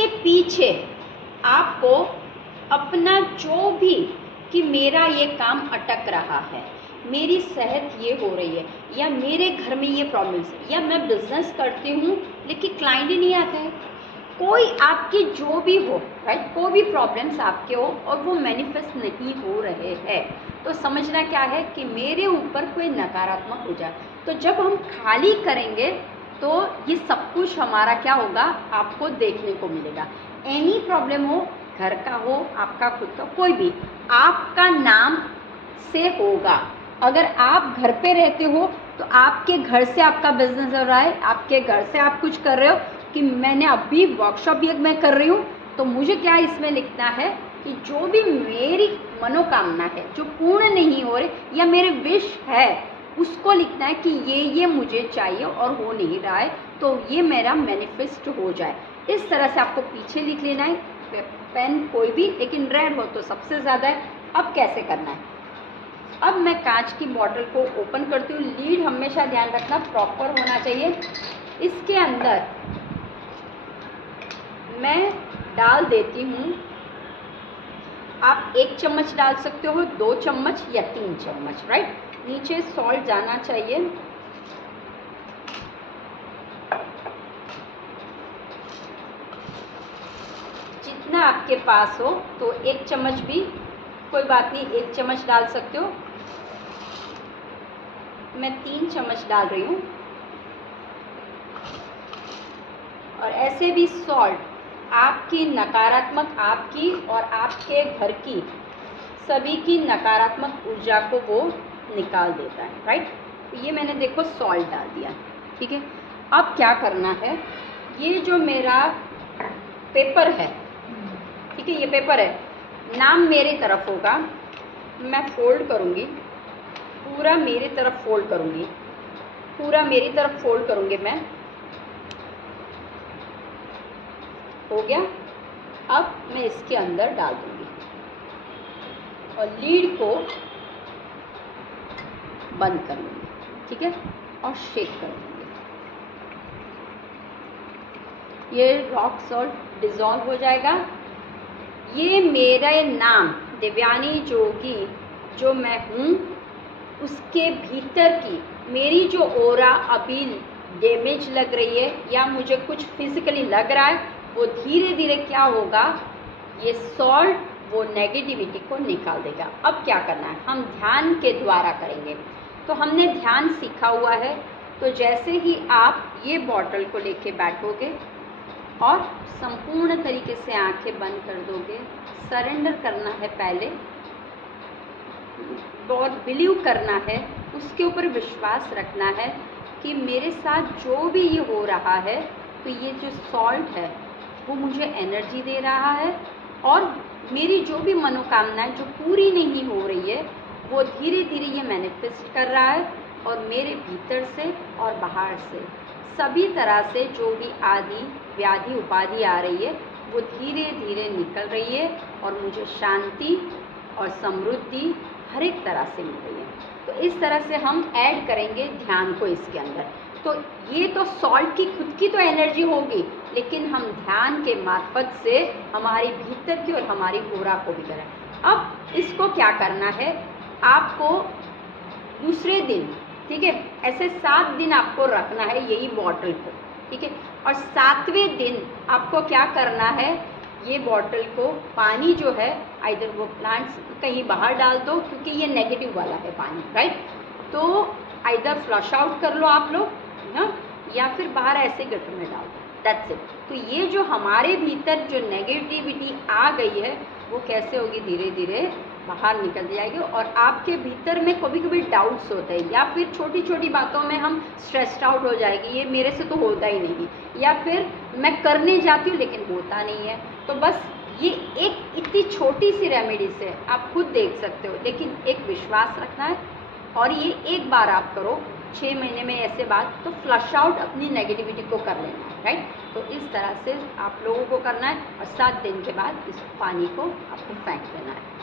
इसके पीछे आपको अपना जो भी कि मेरा ये काम अटक रहा है, मेरी सेहत ये हो रही है, या मेरे घर में ये प्रॉब्लम्स है, या मैं बिजनेस करती हूँ लेकिन क्लाइंट ही नहीं आता है, कोई आपकी जो भी हो, राइट, कोई भी प्रॉब्लम्स आपके हो और वो मैनिफेस्ट नहीं हो रहे हैं, तो समझना क्या है कि मेरे ऊपर कोई नकारात्मक हो जाए। तो जब हम खाली करेंगे तो ये सब कुछ हमारा क्या होगा, आपको देखने को मिलेगा। एनी प्रॉब्लम हो, घर का हो, आपका खुद का, कोई भी, आपका नाम से होगा। अगर आप घर पे रहते हो तो आपके घर से आपका बिजनेस हो रहा है, आपके घर से आप कुछ कर रहे हो कि मैंने अभी वर्कशॉप भी मैं कर रही हूँ, तो मुझे क्या इसमें लिखना है कि जो भी मेरी मनोकामना है जो पूर्ण नहीं हो रही या मेरे विश है, उसको लिखना है कि ये मुझे चाहिए और हो नहीं रहा है, तो ये मेरा मैनिफेस्ट हो जाए। इस तरह से आपको पीछे लिख लेना है, पेन कोई भी, लेकिन रेड हो तो सबसे ज़्यादा है। अब कैसे करना है, अब मैं कांच की बॉटल को ओपन करती हूँ। लीड हमेशा ध्यान रखना प्रॉपर होना चाहिए। इसके अंदर मैं डाल देती हूँ, आप 1 चम्मच डाल सकते हो, 2 चम्मच या 3 चम्मच, राइट। नीचे सॉल्ट जाना चाहिए। जितना आपके पास हो, तो 1 चम्मच भी कोई बात नहीं, 1 चम्मच डाल सकते हो। मैं 3 चम्मच डाल रही हूँ। और ऐसे भी सॉल्ट आपकी नकारात्मक, आपकी और आपके घर की सभी की नकारात्मक ऊर्जा को वो निकाल देता है, राइट। तो ये मैंने देखो सॉल्ट डाल दिया, ठीक है। अब क्या करना है, ये जो मेरा पेपर है, ठीक है, ये पेपर है, नाम मेरी तरफ होगा, मैं फोल्ड करूँगी, पूरा मेरी तरफ फोल्ड करूँगी, पूरा मेरी तरफ फोल्ड करूँगी मैं। हो गया। अब मैं इसके अंदर डाल दूँगी और लीड को बंद कर लूँगी, ठीक है, और शेक कर दूँगी। ये रॉक सॉल्ट डिज़ोल्व हो जाएगा। ये मेरा नाम दिव्यानी जोगी जो मैं हूँ, उसके भीतर की मेरी जो ओरा अभी डैमेज लग रही है या मुझे कुछ फिजिकली लग रहा है, वो धीरे धीरे क्या होगा, ये सॉल्ट वो नेगेटिविटी को निकाल देगा। अब क्या करना है, हम ध्यान के द्वारा करेंगे। तो हमने ध्यान सीखा हुआ है, तो जैसे ही आप ये बॉटल को लेके बैठोगे और संपूर्ण तरीके से आंखें बंद कर दोगे, सरेंडर करना है पहले, बहुत बिलीव करना है, उसके ऊपर विश्वास रखना है कि मेरे साथ जो भी ये हो रहा है, तो ये जो सॉल्ट है वो मुझे एनर्जी दे रहा है और मेरी जो भी मनोकामनाएं जो पूरी नहीं हो रही है, वो धीरे धीरे ये मैनिफेस्ट कर रहा है और मेरे भीतर से और बाहर से सभी तरह से जो भी आदि व्याधि उपाधि आ रही है, वो धीरे धीरे निकल रही है और मुझे शांति और समृद्धि हर एक तरह से मिल रही है। तो इस तरह से हम ऐड करेंगे ध्यान को इसके अंदर। तो ये तो सॉल्ट की खुद की तो एनर्जी होगी, लेकिन हम ध्यान के मार्फत से हमारी भीतर की और हमारी ओरा को भी करें। अब इसको क्या करना है, आपको दूसरे दिन, ठीक है, ऐसे 7 दिन आपको रखना है यही बॉटल को, ठीक है। और 7वें दिन आपको क्या करना है, ये बॉटल को पानी जो है आइदर वो प्लांट्स कहीं बाहर डाल दो, क्योंकि ये नेगेटिव वाला है पानी, राइट। तो आइदर फ्लश आउट कर लो आप लोग ना, या फिर बाहर ऐसे गटर में डाल दो, दैट्स इट। तो ये जो हमारे भीतर जो नेगेटिविटी आ गई है, वो कैसे होगी, धीरे धीरे बाहर निकल जाएगी। और आपके भीतर में कभी कभी डाउट्स होते हैं, या फिर छोटी छोटी बातों में हम स्ट्रेस्ड आउट हो जाएगी, ये मेरे से तो होता ही नहीं, या फिर मैं करने जाती हूँ लेकिन होता नहीं है। तो बस ये एक इतनी छोटी सी रेमेडी से आप खुद देख सकते हो, लेकिन एक विश्वास रखना है। और ये एक बार आप करो 6 महीने में ऐसे बात, तो फ्लश आउट अपनी नेगेटिविटी को कर लेना है, राइट। तो इस तरह से आप लोगों को करना है और 7 दिन के बाद इस पानी को आपको फेंक देना है।